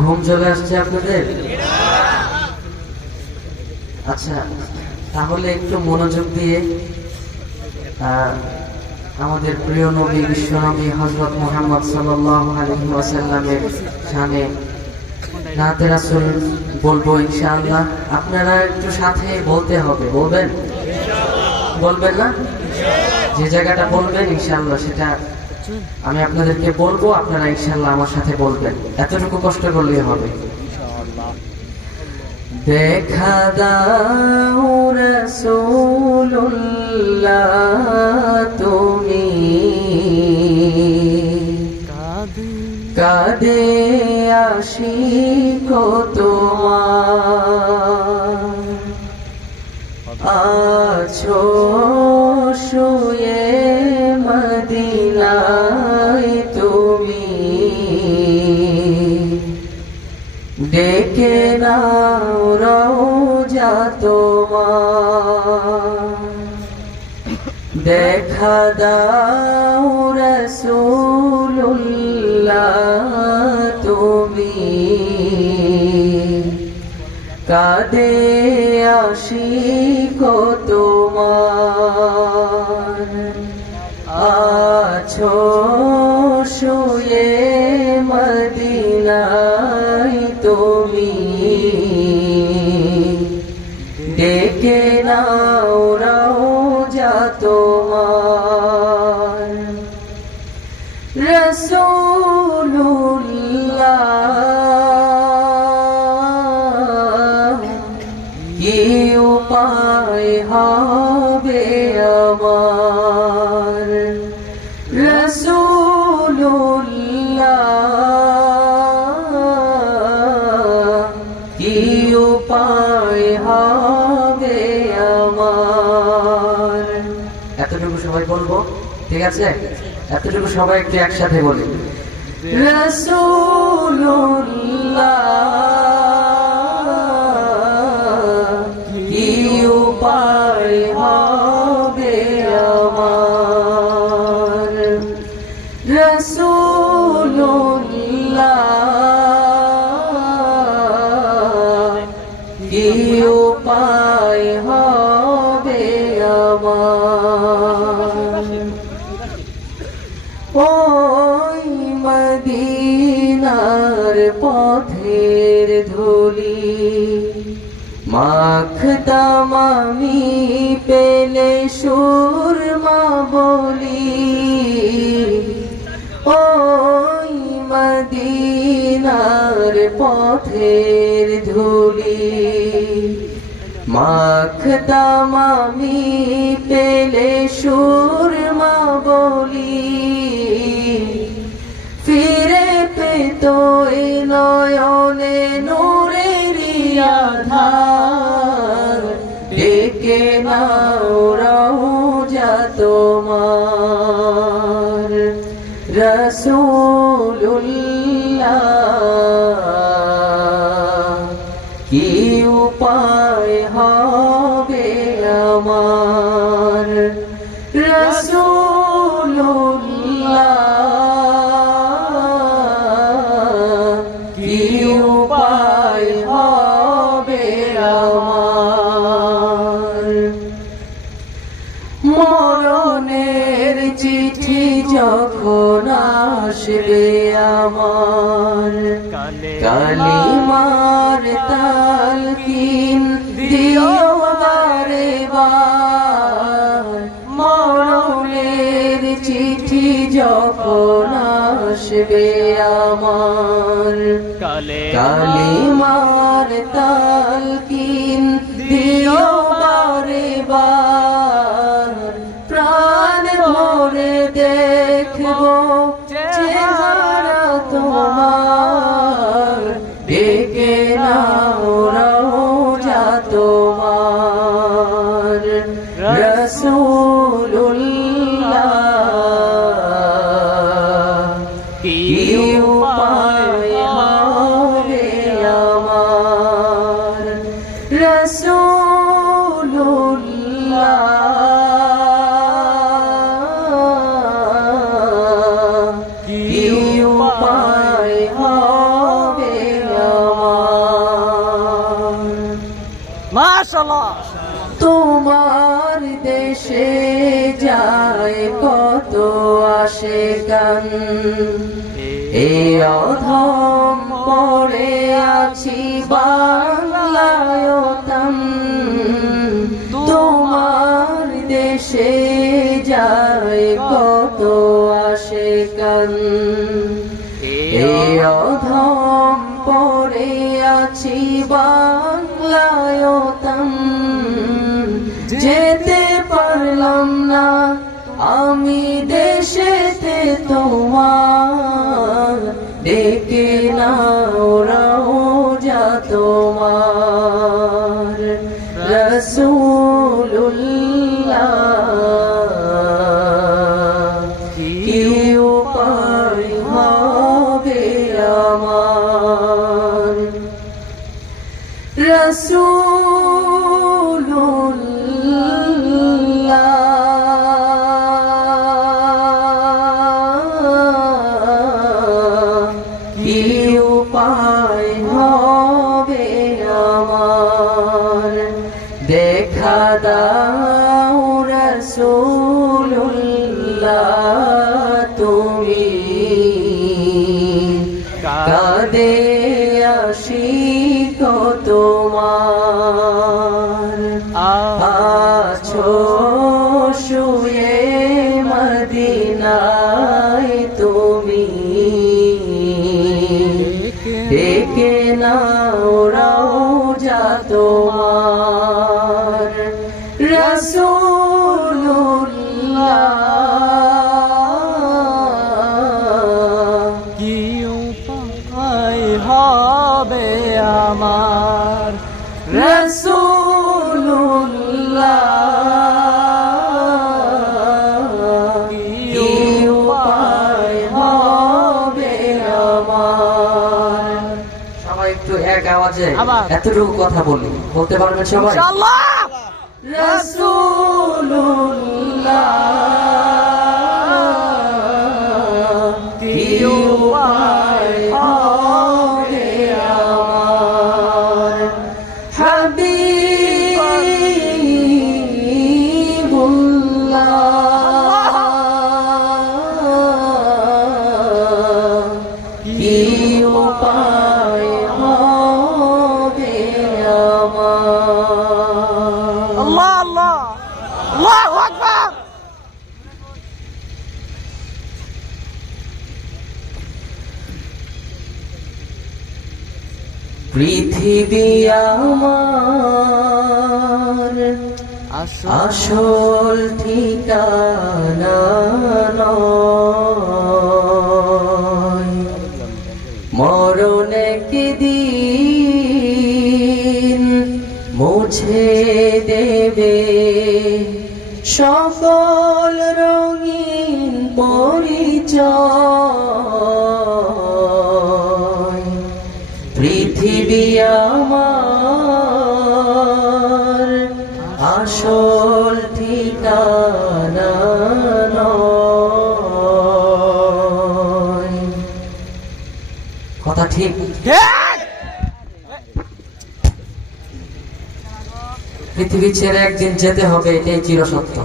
ঘুম চলে আসছে আপনাদের? আচ্ছা, তাহলে একটু মনোযোগ দিয়ে আমাদের প্রিয় নবী বিশ্বনবী হযরত মুহাম্মদ সাল্লাল্লাহু আলাইহি ওয়াসাল্লামের শানে নাতে রাসূল বলবো ইনশাআল্লাহ। আপনারা একটু সাথে বলতে হবে, বলবেন? বলবেন না? যে জায়গাটা বলবেন ইনশাআল্লাহ সেটা আমি আপনাদেরকে বলবো, আপনারা ইনশাআল্লাহ আমার সাথে বলবেন। এতটুকু কষ্ট করলেই হবে। দেখা দাও রাসূলুল্লাহ তুমি কাঁদে আশিক তোমার, আছো শুয়ে মদিনায় তুমি, ডেকে নাও রওজা তোমার। দেখা দাও রাসূলুল্লাহ তুমি কাঁদে আশিক তোমার, আছো শুয়ে মদিনায় তুমি, ডেকে নাও রওজা তোমার। রাসূলুল্লাহ কি উপায় হবে আমার, রাসূলুল্লাহ কি উপায় হবে আমার। এতটুকু সবাই বলবো, ঠিক আছে? এতটুকু সবাই একটু একসাথে বলি, রাসূলুল্লাহ কি উপায় হবে আমার, রাসূলুল্লাহ কি উপায় হবে আমার। ওই মদিনার পথের ধুলি মাখতাম আমি পেলে সুরমা বলি, ওই মদিনার পথের ধুলি মাখতাম আমি পেলে সুরমা বলি, ফিরে পেত এ নয়নে নূরেরি আধার, ডেকে নাও রওজা তোমার। রাসূলুল্লাহ কি উপায় হবে আমার, রাসূলুল্লাহ কি উপায় হবে আমার। মরণের চিঠি যখন আসবে আমার, কালিমার তালকিন দিও বারে বার। মরণের চিঠি যখন আসবে আমার, কালিমার তালকিন দিও বারে বার। প্রাণ ভরে দেখবো চেহারা তোমার, ডেকে নাও রওজা তোমার। রাসূলুল্লাহ কি উপায় হবে আমার, রাসূলুল্লাহ তোমার দেশে যায় কত আশিকান, এই অধম পড়ে আছি বাংলায় তাম। তোমার দেশে যায় কত আশিকান, এই অধম পড়ে আছি বাংলায় তাম। যেতে পারলাম না আমি দেশেতে তোমার, ডেকে নাও রওজা তোমার। রাসূলুল্লাহ কি উপায় হবে আমার, কি উপায় হবে আমার। দেখা দাও রাসূলুল্লাহ তুমি, কাঁদে আশিক তোমার। আছো শুয়ে মদিনায় তুমি, ডেকে নাও রওজা তোমার। রাসূলুল্লাহ কি উপায় হবে আমার, রাসূলুল্লাহ কি উপায় হবে আমার। সবাই একটু এক আওয়াজে এতটুকু কথা বলতে পারবেন সবাই? ইনশাআল্লাহ। রাসূলুল্লাহ কি উপায় হবে আমার, হাবিবুল্লাহ কি উপায় হবে আমার। আল্লাহ আল্লাহ, আল্লাহু আকবার। পৃথিবী আমার আসল ঠিকানা নয়, মরণ একদিন মুছে দেবে সকল রঙিন পরিচয়। পৃথিবী আমার আসল ঠিকানা নয়। কথা ঠিক? পৃথিবী ছেড়ে একদিন যেতে হবে, এটাই চিরসত্য।